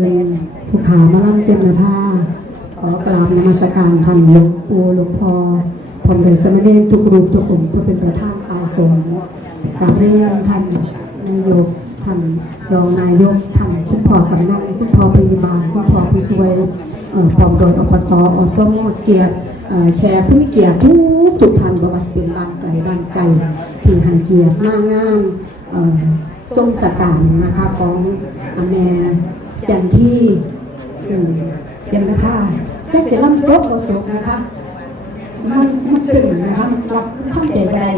เป็นผู้ขามาล่ำเจมนผ้าขอกราบนมัสการท่านหลวงปู่หลวงพ่อผมโดยสมณเณรทุกรูปทุกองค์ผู้เป็นประธานฝ่ายสงฆ์กราบเรียนท่านนายกท่านรองนายกท่านคุณพ่อกำนันคุณพ่อพยาบาลคุณพ่อผู้ช่วยเอ่อพร้อมโดยอบตอสมเกียรติเอ่อแขกผู้มีเกียรติทุกทุกท่านบว่าสิเป็นบ้านไก่บ้านไก่ที่ให้เกียรติมางานเอ่อทรงสการนะคะของอาแม จันที่ซึ่งเจมส์ผ้าแจ็คเสียลำโต๊ะเราจบนะคะ มันมันซึ้งนะคะมันรับทำใจได้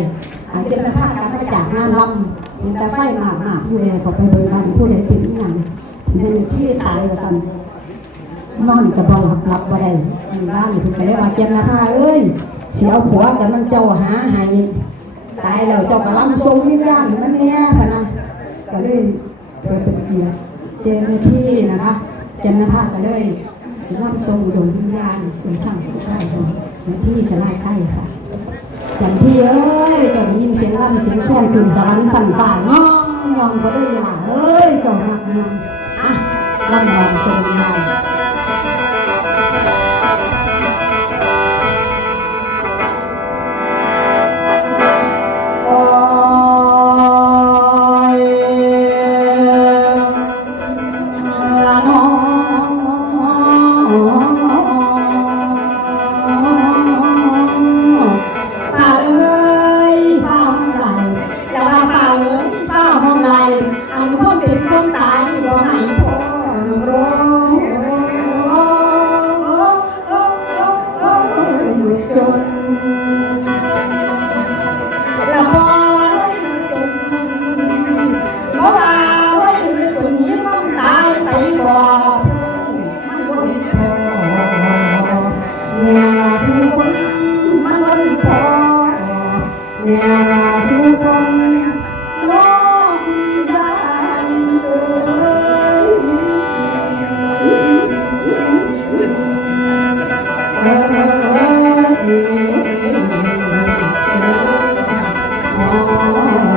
อาจจะเป็นผ้ากลับมาจากงานลำเห็นแต่ไฟหมากหมากที่แวเขาไปเบิ่งบ้านผู้ใดเป็นอีหยังถึงเป็นที่ตายว่าซั่นนอนกับบ่หลับหลับบ่ได้บ้านเพิ่นก็เลยว่าเจมส์ผ้าเอ้ยเสียผัวกันมันเจ้าหาให้ตายแล้วเจ้าก็ลำทรงวิญญาณมันแน่พะนะก็เลยเกิดเป็นเกียรติ เจมส์ที่นะคะจันนภาคก็เลยสิล่ำทรงดวงวิญญาณเป็นครั้งสุดท้ายของในที่ชลาใช่ค่ะอย่างที่เอ้ยเจ้าได้ยินเสียงร่ำเสียงแค้นขึ้นสวรรค์สั่นฝ่าน้องยองก็ได้ยาเอ้ยเจ้ามากนองอะร่ำลองทรงงาน แ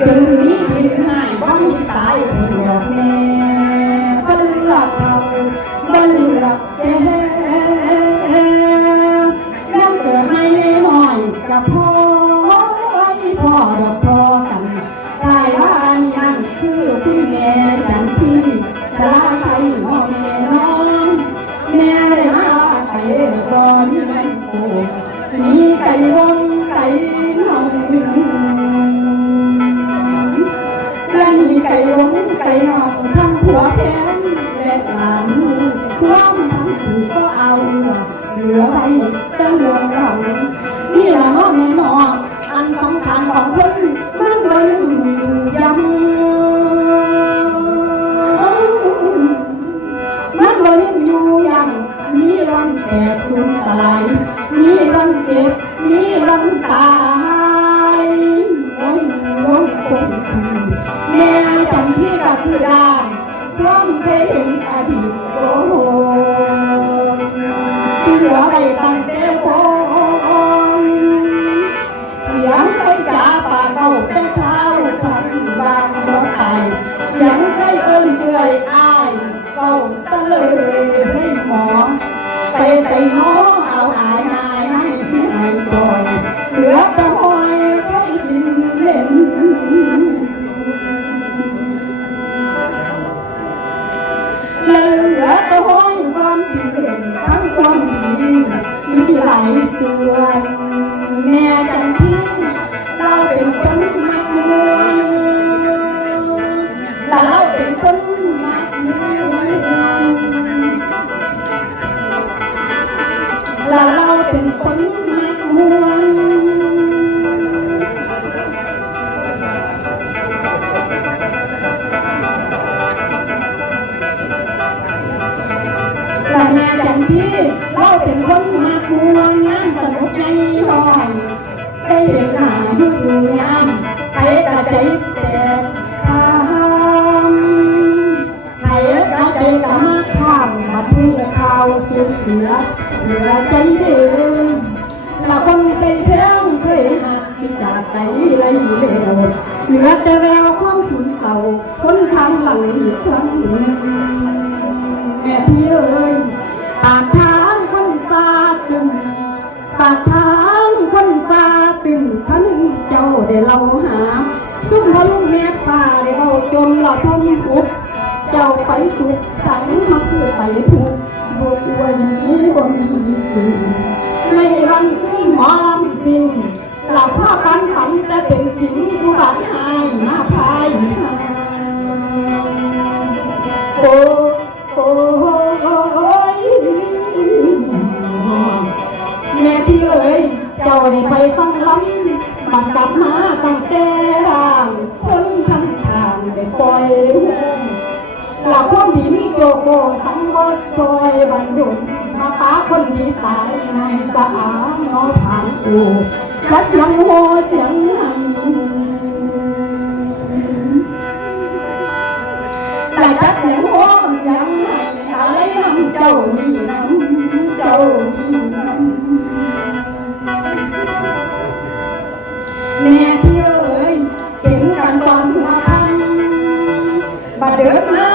ถึ เอาทั้งผัวแพนและหลานความทั้งผูกก็เอาเหลือไว้ คนมักมวนและแม่จันที่เราเป็นคนมักมวนงานสนุกในน้อยไปเห็นหน้าอยู่สูงยามไปกระใจแตกช้ำไปกระใจกะมาข้ามมาพูดข่าวสูญเสียเหลือใจเดิม ละคนเคยเพียงเคยหักสิจากใจไหลเลวเหลือแต่แววความสูญเศร้าคนทางหลังอีกครั้งหนึ่งแม่พี่เอ้ยปากทางคนซาตึงปากทางคนซาตึงขนึงเจ้าได้เล่าหาซุ่มพลุงแม่ป่าได้เบาจมละทมอุกเจ้าไปสุขสังมาคือไปทุก บวกอวยนี้บ่มีฝืนในวันคืนหมอลำสิ้นหลับผ้าปันฝันแต่เป็นจริงผู้บาดหายมาพายโอ้โอ้ยแม่ที่เอ๋ยเจ้าได้ไปฟังล้ำบังกลับมาตั้งแต่ร่างคนทั้งทางได้ปล่อยห่วงหลับความที่มี โจโกสังวรซอยบันดุงมาป้าคนดีตายในสะอางนอผานอูและเสียงโหเสียงไหแต่จักเสียงโอ้เสียงไหอะไรน้ำเจ้านี่น้ำเจ้านี่น้ำแม่ที่เอ๋ยเห็นกันตอนหัวค่ำบัดเดินมา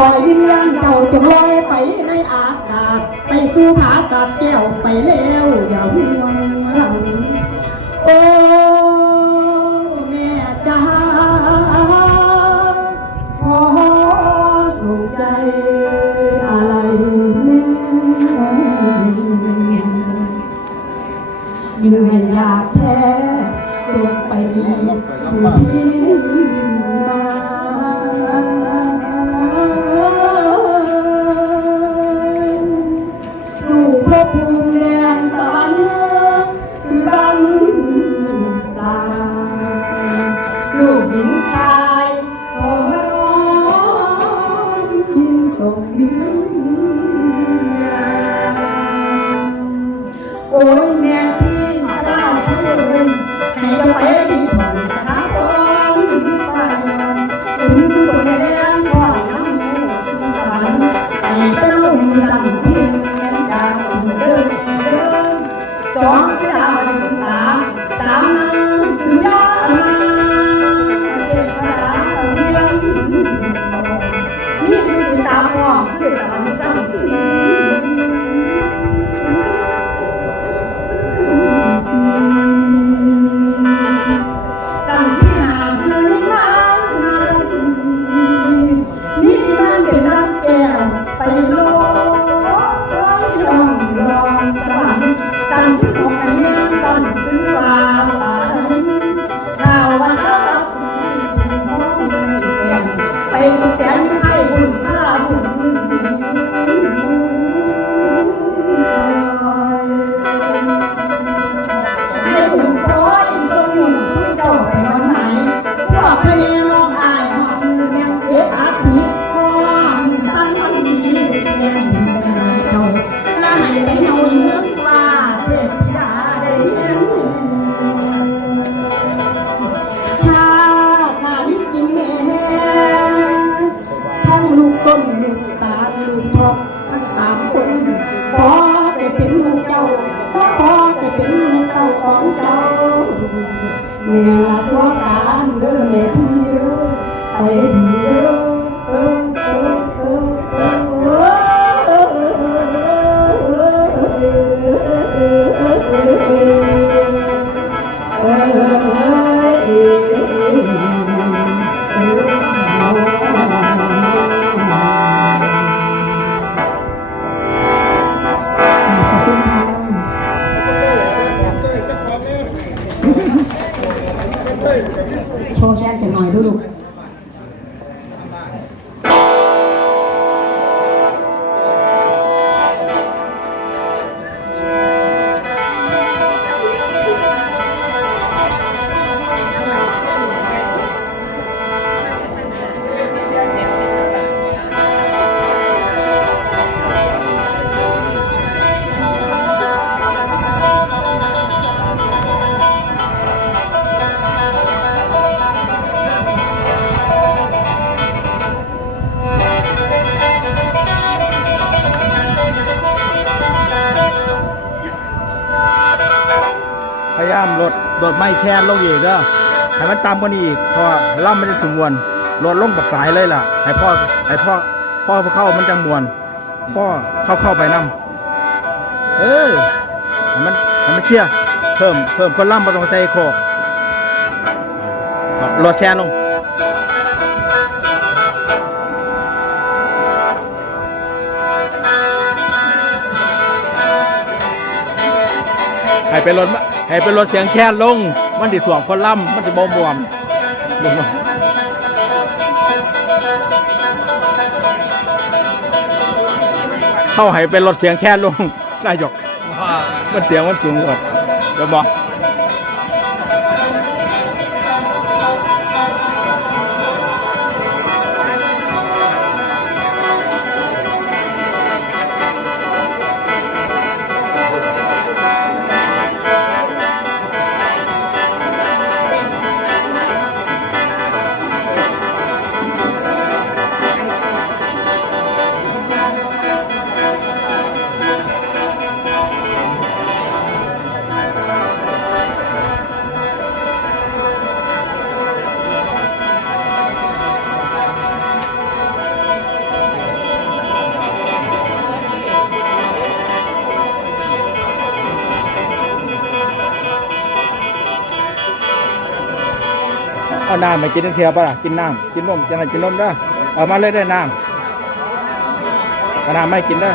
ปล่อยวิญญาณเจ้าจงลอยไปในอากาศ ไปสู่ผาสัตว์แก้วไปแล้วอย่าห่วงหลังโอ้แม่จ้าขอส่งใจอะไรแม่เหนื่อยอยากแท้จงไปดีสู่ที่ พวกพะเนรองอายหอดมือแม่งเอ็ดอาทิตย์หอดมือสั้นมันดีแน่นแม่เจ้าลาให้ไปเอาเมืองฟ้าเทพธิดาได้เห็นชาตินามีกินแม่ทั้งลูกต้นลูกตาลลูกทบทั้งสามคนพอได้เป็นลูกเจ้าพอได้เป็นลูกเต้าของเจ้าเมื่อสวกา mẹ đi đâu mẹ đi đâu cho Guru. ามลดดไม่แค้นลงอีกเด้อให้มันตามกว่านี้อีกพอล่ำมันจะสมวนลดลงปักสายเลยล่ะให้พ่อให้พ่อพ่อเข้ามันจังมวน พ่อเข้าเข้าไปนํเออให้มันให้มันเคลียร์เพิ่มเพิ่มคนล่ำมาต้องใส่โคกลดแค้นลงให้ไปลด ให้ไปลดเสียงแค้นลง มันติดถ่วงคนล่ำมันจะบ่บวมลงมาเข้าให้ไปลดเสียงแค้นลงได้หยกมันเสียงมันสูงกว่าเดี๋ยวบอก น้ำไปกินเทียวป่ะล่ะกินน้ำกินนมจะไหนกินนมเด้อเอามาเลยได้น้ำเอาน้ำไม่กินเด้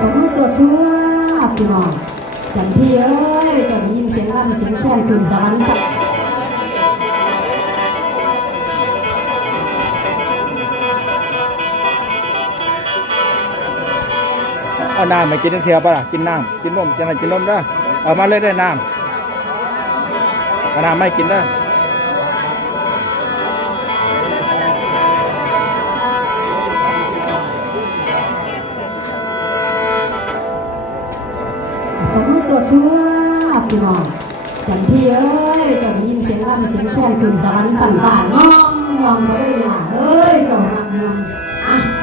ตรงมือสวดสวดพี่น้องอย่างที่เอ้ยแกได้ยินเสียงรำเสียงแค้นขึ้นสวรรค์สัก เอาน้ำไปกินเทียวป่ะล่ะกินน้ำกินนมจะไหนกินนมเด้เอามาเลยได้น้ำเอาน้ำไม่กินเด้อตรงมือสวดสวพี่น้องอย่างที่เอ้ยแกได้ยินเสียงรำเสียงแค้นขึ้นสวรรค์สั่นฝ่าน้องน้องบ่ได้